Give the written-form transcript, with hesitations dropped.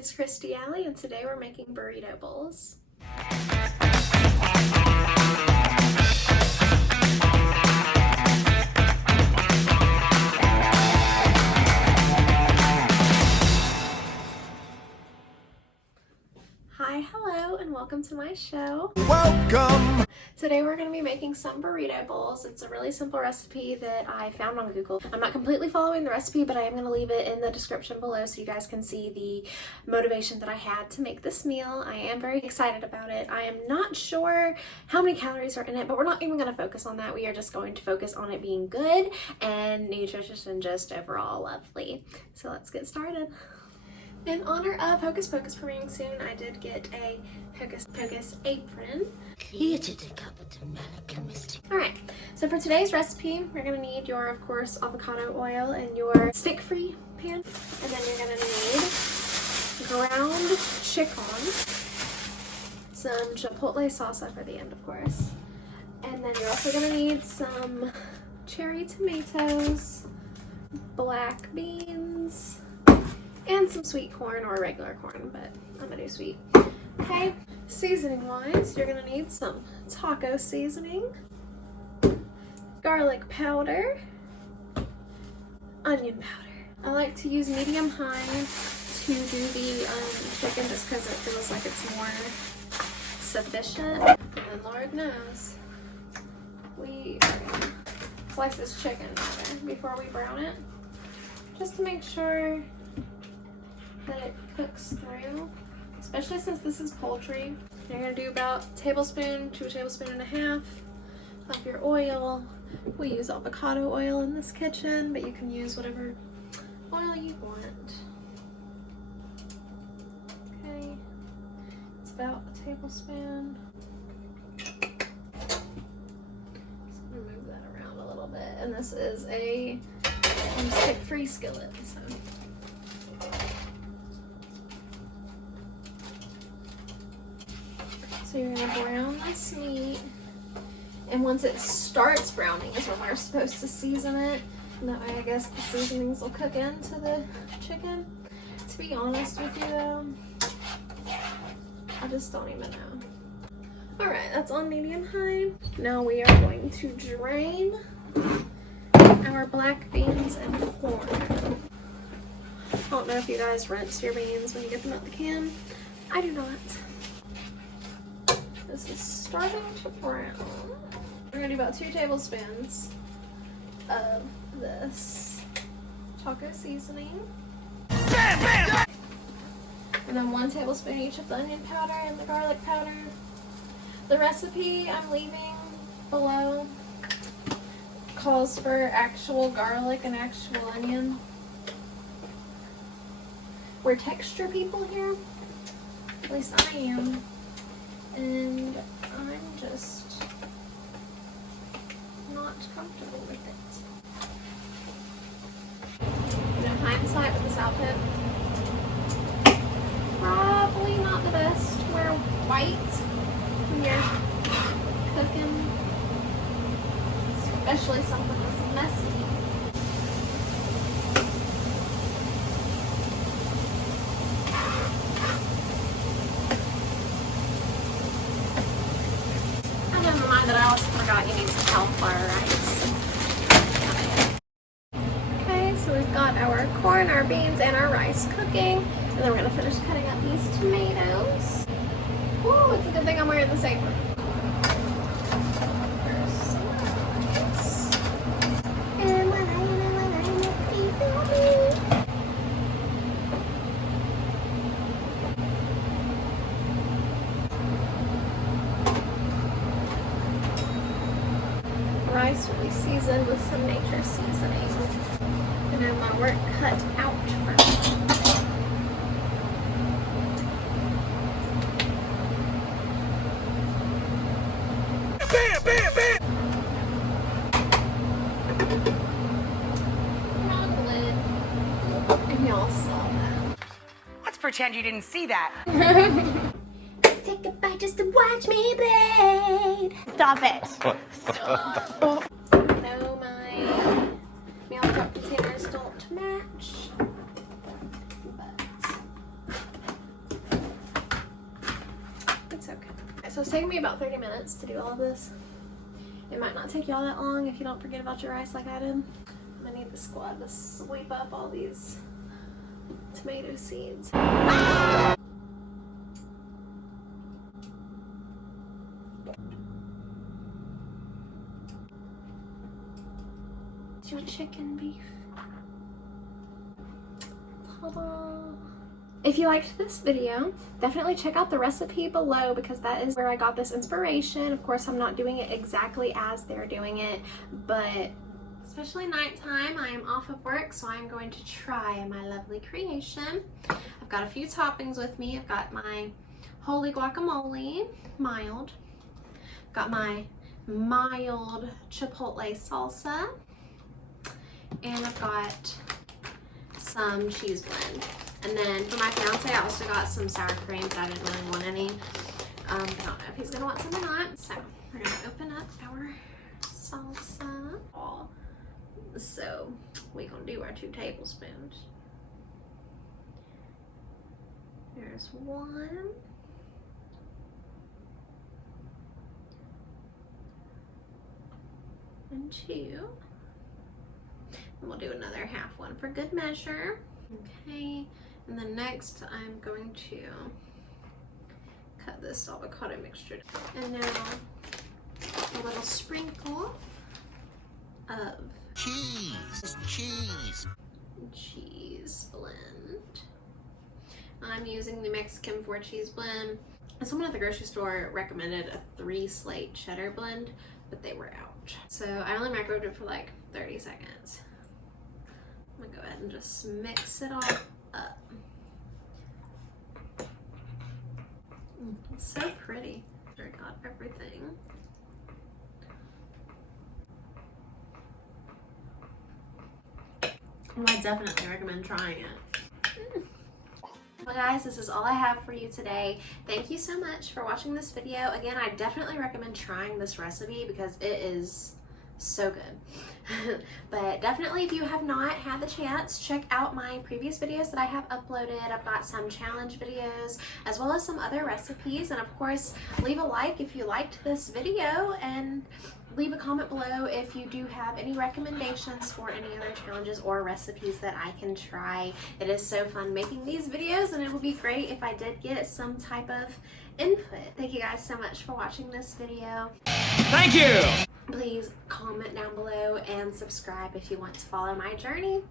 It's ItsKristiiAly, and today we're making burrito bowls. Hi, hello, and welcome to my show. Welcome! Today we're going to be making some burrito bowls. It's a really simple recipe that I found on Google. I'm not completely following the recipe, but I am going to leave it in the description below so you guys can see the motivation that I had to make this meal. I am very excited about it. I am not sure how many calories are in it, but we're not even going to focus on that. We are just going to focus on it being good and nutritious and just overall lovely. So let's get started. In honor of Hocus Pocus premiering soon, I did get a Hocus Pocus apron. Alright, so for today's recipe, you're going to need your, of course, avocado oil and your stick-free pan. And then you're going to need ground chicken, some chipotle salsa for the end, of course. And then you're also going to need some cherry tomatoes, black beans, and some sweet corn or regular corn, but I'm gonna do sweet. Okay, seasoning wise, you're gonna need some taco seasoning, garlic powder, onion powder. I like to use medium high to do the chicken just because it feels like it's more sufficient. And Lord knows, we are gonna slice this chicken before we brown it, just to make sure that it cooks through, especially since this is poultry. You're gonna do about a tablespoon to a tablespoon and a half of your oil. We use avocado oil in this kitchen, but you can use whatever oil you want. Okay, it's about a tablespoon. Just gonna move that around a little bit, and this is a stick-free skillet, so. So you're going to brown this meat, and once it starts browning is when we're supposed to season it. And that way I guess the seasonings will cook into the chicken. To be honest with you though, I just don't even know. Alright, that's on medium high. Now we are going to drain our black beans and corn. I don't know if you guys rinse your beans when you get them out the can. I do not. This is starting to brown. We're gonna do about 2 tablespoons of this taco seasoning. And then 1 tablespoon each of the onion powder and the garlic powder. The recipe I'm leaving below calls for actual garlic and actual onion. We're texture people here. At least I am. And I'm just not comfortable with it. You know, hindsight with this outfit, probably not the best to wear white when you're cooking, especially something that's messy. I also forgot you need some cauliflower rice. Okay, so we've got our corn, our beans, and our rice cooking. And then we're going to finish cutting up these tomatoes. Ooh, it's a good thing I'm wearing this apron. And when I make these for rice will be seasoned with some nature seasoning. And have my work cut out for me. Bam, bam, bam! Wrong lid. And y'all saw that. Let's pretend you didn't see that. Take a bite just to watch me bleed. Stop it. Stop. No, my meal prep containers don't match. But So it's taking me about 30 minutes to do all of this. It might not take y'all that long if you don't forget about your rice like I did. I'm gonna need the squad to sweep up all these tomato seeds. Do you want chicken, beef? Ta-da! If you liked this video, definitely check out the recipe below because that is where I got this inspiration. Of course, I'm not doing it exactly as they're doing it, but especially nighttime, I am off of work, so I'm going to try my lovely creation. I've got a few toppings with me. I've got my holy guacamole, mild. I've got my mild chipotle salsa, and I've got some cheese blend. And then for my fiance, I also got some sour cream, but I didn't really want any. I don't know if he's gonna want some or not. So we're gonna open up our salsa. So we're gonna do our 2 tablespoons. There's 1. And 2. And we'll do another half one for good measure. Okay, and then next I'm going to cut this avocado mixture. And now a little sprinkle of cheese blend. I'm using the Mexican 4 cheese blend. Someone at the grocery store recommended a 3 slate cheddar blend, but they were out. So I only microwaved it for like 30 seconds. I'm gonna go ahead and just mix it all up. It's so pretty. I got everything. Well, I definitely recommend trying it. Well guys, this is all I have for you today. Thank you so much for watching this video. Again, I definitely recommend trying this recipe because it is so good. But definitely, if you have not had the chance, check out my previous videos that I have uploaded. I've got some challenge videos as well as some other recipes, and of course leave a like if you liked this video, and leave a comment below if you do have any recommendations for any other challenges or recipes that I can try. It is so fun making these videos, and it would be great if I did get some type of input. Thank you guys so much for watching this video. Thank you! Please comment down below and subscribe if you want to follow my journey.